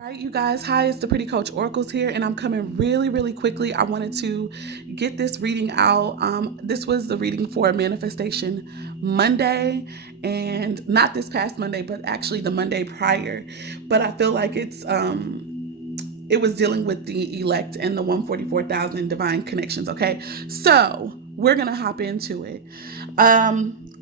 All right, you guys. Hi, it's the Pretty Coach Oracles here, and I'm coming really quickly. I wanted to get this reading out. This was the reading for Manifestation Monday, and not this past Monday, but actually the Monday prior. But I feel like it was dealing with the elect and the 144,000 divine connections. Okay, so we're gonna hop into it.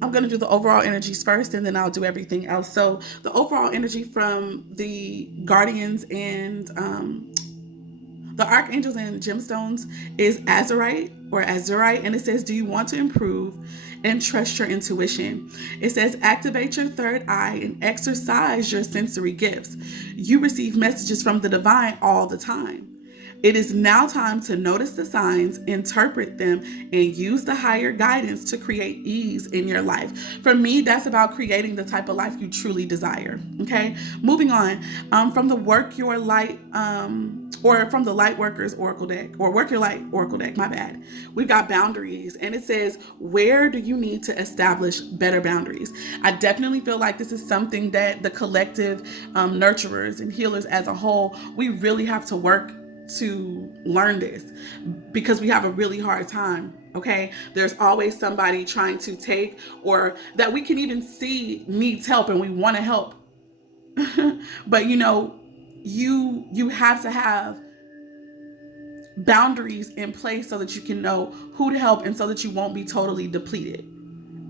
I'm going to do the overall energies first and then I'll do everything else. So, the overall energy from the guardians and the archangels and gemstones is Azurite or Azurite, and it says, do you want to improve and trust your intuition? It says, activate your third eye and exercise your sensory gifts. You receive messages from the divine all the time. It is now time to notice the signs, interpret them, and use the higher guidance to create ease in your life. For me, that's about creating the type of life you truly desire. Okay, moving on from the Work Your Light, or from the Light Workers Oracle deck, or Work Your Light Oracle deck. My bad. We've got boundaries, and it says, where do you need to establish better boundaries? I definitely feel like this is something that the collective nurturers and healers as a whole, we really have to work to learn this, because we have a really hard time. Okay, there's always somebody trying to take, or that we can even see needs help and we want to help. But you have to have boundaries in place so that you can know who to help and so that you won't be totally depleted.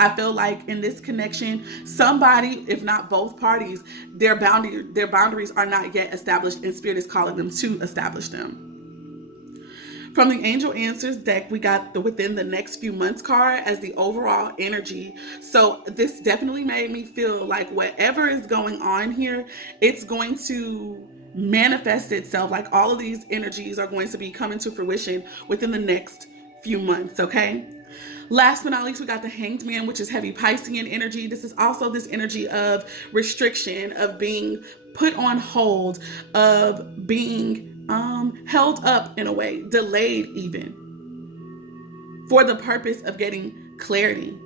I feel like in this connection, somebody, if not both parties, their boundaries are not yet established, and Spirit is calling them to establish them. From the Angel Answers deck, we got the Within the Next Few Months card as the overall energy. So this definitely made me feel like whatever is going on here, it's going to manifest itself. Like all of these energies are going to be coming to fruition within the next few months, okay? Last but not least, we got the Hanged Man, which is heavy Piscean energy. This is also this energy of restriction, of being put on hold, of being held up in a way, delayed even, for the purpose of getting clarity.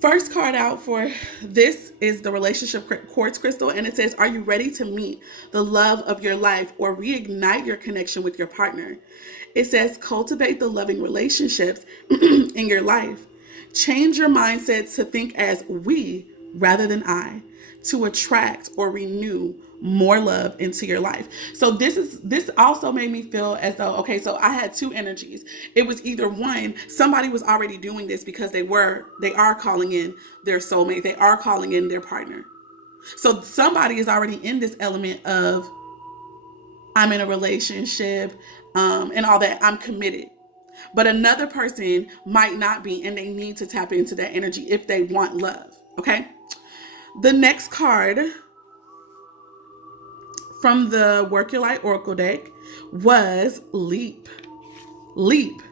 First card out for this is the Relationship Quartz Crystal, and it says, are you ready to meet the love of your life or reignite your connection with your partner? It says, cultivate the loving relationships in your life. Change your mindset to think as we rather than I, to attract or renew more love into your life. So this also made me feel as though, okay, so I had two energies. It was either one, somebody was already doing this because they are calling in their soulmate, they are calling in their partner. So somebody is already in this element of, I'm in a relationship, and all that, I'm committed. But another person might not be, and they need to tap into that energy if they want love. Okay. The next card from the Work Your Light Oracle deck was Leap. Leap.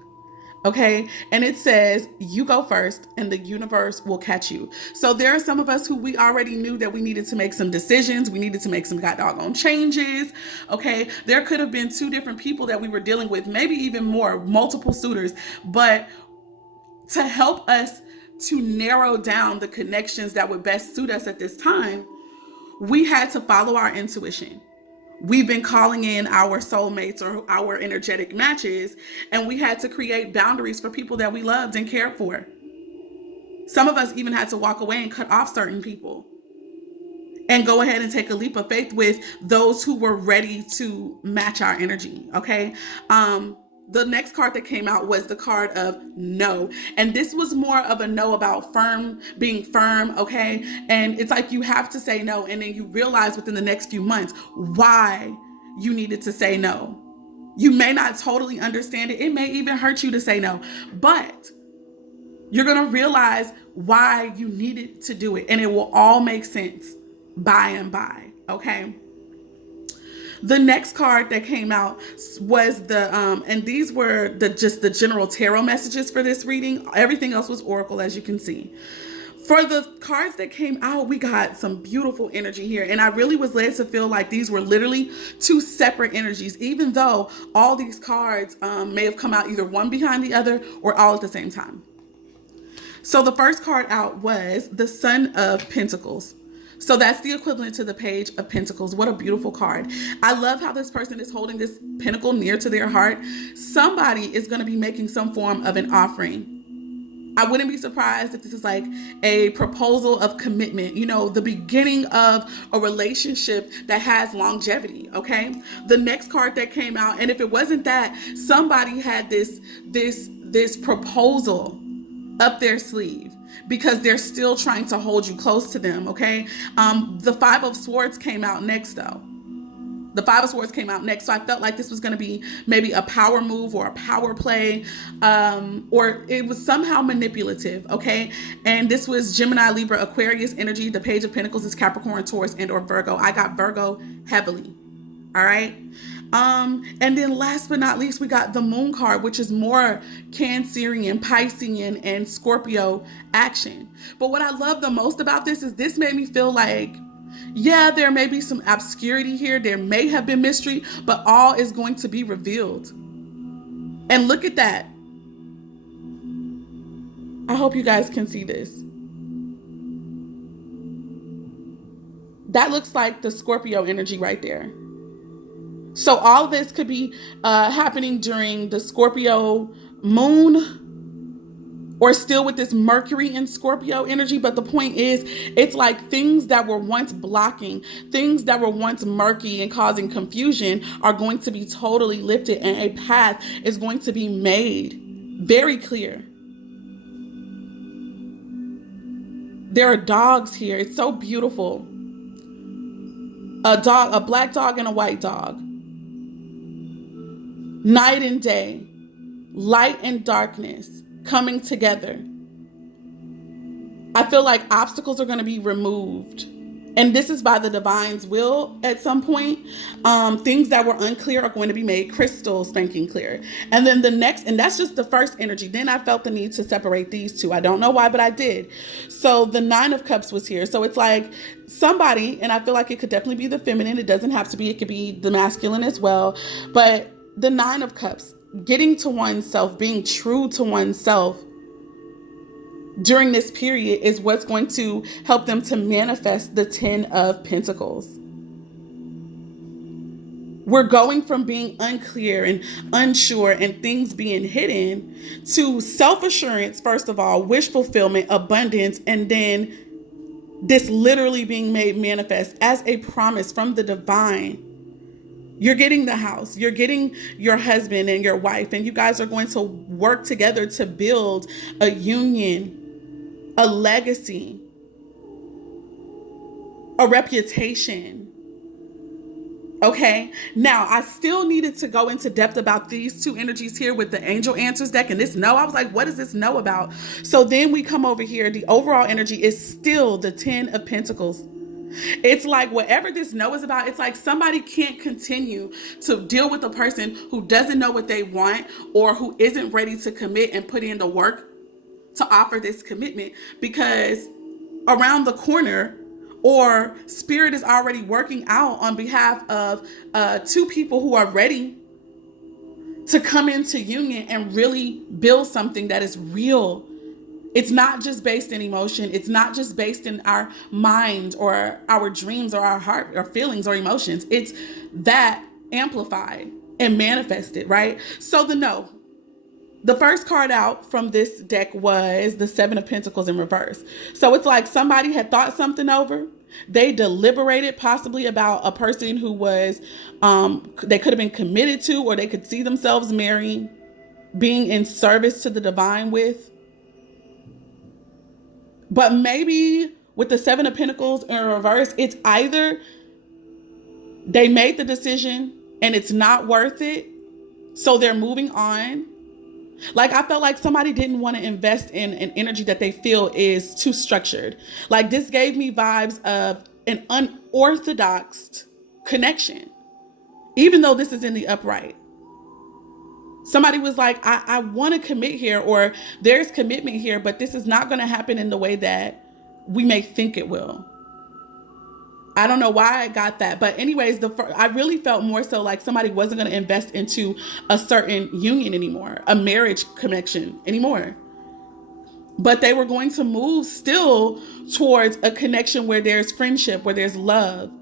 Okay. And it says, you go first and the universe will catch you. So there are some of us who we already knew that we needed to make some decisions. We needed to make some doggone changes. Okay. There could have been two different people that we were dealing with, maybe even more, multiple suitors. But to help us to narrow down the connections that would best suit us at this time, we had to follow our intuition. We've been calling in our soulmates or our energetic matches, and we had to create boundaries for people that we loved and cared for. Some of us even had to walk away and cut off certain people and go ahead and take a leap of faith with those who were ready to match our energy. Okay. The next card that came out was the card of no. And this was more of a no about being firm. Okay. And it's like you have to say no. And then you realize within the next few months why you needed to say no. You may not totally understand it. It may even hurt you to say no, but you're going to realize why you needed to do it. And it will all make sense by and by. Okay. The next card that came out was and these were just the general tarot messages for this reading. Everything else was oracle, as you can see. For the cards that came out, we got some beautiful energy here. And I really was led to feel like these were literally two separate energies, even though all these cards may have come out either one behind the other or all at the same time. So the first card out was the Son of Pentacles. So that's the equivalent to the Page of Pentacles. What a beautiful card. I love how this person is holding this pentacle near to their heart. Somebody is going to be making some form of an offering. I wouldn't be surprised if this is like a proposal of commitment, you know, the beginning of a relationship that has longevity, okay? The next card that came out, and if it wasn't that, somebody had this proposal up their sleeve because they're still trying to hold you close to them, okay? The Five of Swords came out next though. The Five of Swords came out next. So I felt like this was going to be maybe a power move or a power play, or it was somehow manipulative, okay? And this was Gemini, Libra, Aquarius energy. The Page of Pentacles is Capricorn, Taurus, and or Virgo. I got Virgo heavily, all right? And then last but not least, we got the Moon card, which is more Cancerian, Piscean, and Scorpio action. But what I love the most about this is this made me feel like, yeah, there may be some obscurity here. There may have been mystery, but all is going to be revealed. And look at that. I hope you guys can see this. That looks like the Scorpio energy right there. So all of this could be happening during the Scorpio moon, or still with this Mercury in Scorpio energy. But the point is, it's like things that were once blocking, things that were once murky and causing confusion are going to be totally lifted, and a path is going to be made very clear. There are dogs here. It's so beautiful. A black dog and a white dog. Night and day, light and darkness coming together. I feel like obstacles are going to be removed. And this is by the divine's will at some point. Things that were unclear are going to be made crystal spanking clear. And then the next, and that's just the first energy. Then I felt the need to separate these two. I don't know why, but I did. So the Nine of Cups was here. So it's like somebody, and I feel like it could definitely be the feminine. It doesn't have to be, it could be the masculine as well. But the Nine of Cups, getting to oneself, being true to oneself during this period is what's going to help them to manifest the Ten of Pentacles. We're going from being unclear and unsure and things being hidden to self-assurance, first of all, wish fulfillment, abundance, and then this literally being made manifest as a promise from the divine. You're getting the house, you're getting your husband and your wife, and you guys are going to work together to build a union, a legacy, a reputation. Okay, now I still needed to go into depth about these two energies here with the Angel Answers deck and this no. I was like, what does this know about? So then we come over here. The overall energy is still the Ten of Pentacles. It's like whatever this no is about, it's like somebody can't continue to deal with a person who doesn't know what they want or who isn't ready to commit and put in the work to offer this commitment, because around the corner or spirit is already working out on behalf of two people who are ready to come into union and really build something that is real. It's not just based in emotion. It's not just based in our mind or our dreams or our heart or feelings or emotions. It's that amplified and manifested, right? So the no. The first card out from this deck was the Seven of Pentacles in reverse. So it's like somebody had thought something over. They deliberated possibly about a person who was, they could have been committed to, or they could see themselves marrying, being in service to the divine with. But maybe with the Seven of Pentacles in reverse, it's either they made the decision and it's not worth it, so they're moving on. Like I felt like somebody didn't want to invest in an energy that they feel is too structured. Like this gave me vibes of an unorthodox connection, even though this is in the upright. Somebody was like, I want to commit here, or there's commitment here, but this is not going to happen in the way that we may think it will. I don't know why I got that. But anyways, I really felt more so like somebody wasn't going to invest into a certain union anymore, a marriage connection anymore. but they were going to move still towards a connection where there's friendship, where there's love,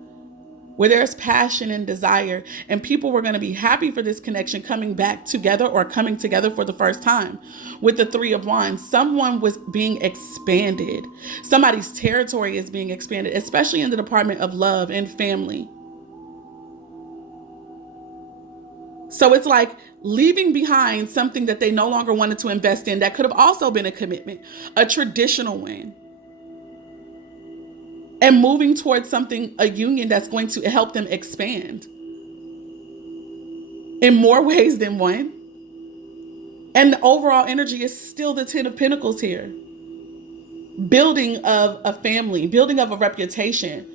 where there's passion and desire, and people were going to be happy for this connection coming back together or coming together for the first time. With the Three of Wands, someone was being expanded. Somebody's territory is being expanded, especially in the department of love and family. So it's like leaving behind something that they no longer wanted to invest in that could have also been a commitment, a traditional win, and moving towards something, a union that's going to help them expand in more ways than one. And the overall energy is still the Ten of Pentacles here. Building of a family, building of a reputation.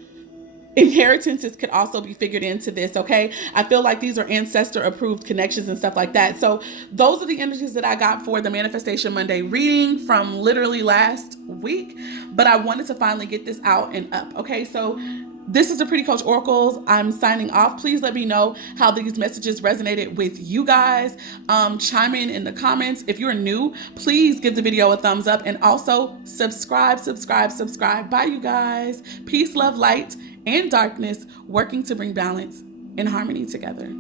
Inheritances could also be figured into this, okay? I feel like these are ancestor approved connections and stuff like that. So those are the energies that I got for the Manifestation Monday reading from literally last week. But I wanted to finally get this out and up, okay? So this is the Pretty Coach Oracles. I'm signing off. Please let me know how these messages resonated with you guys. Chime in the comments. If you're new, please give the video a thumbs up and also subscribe. Bye, you guys. Peace, love, light, and darkness, working to bring balance and harmony together.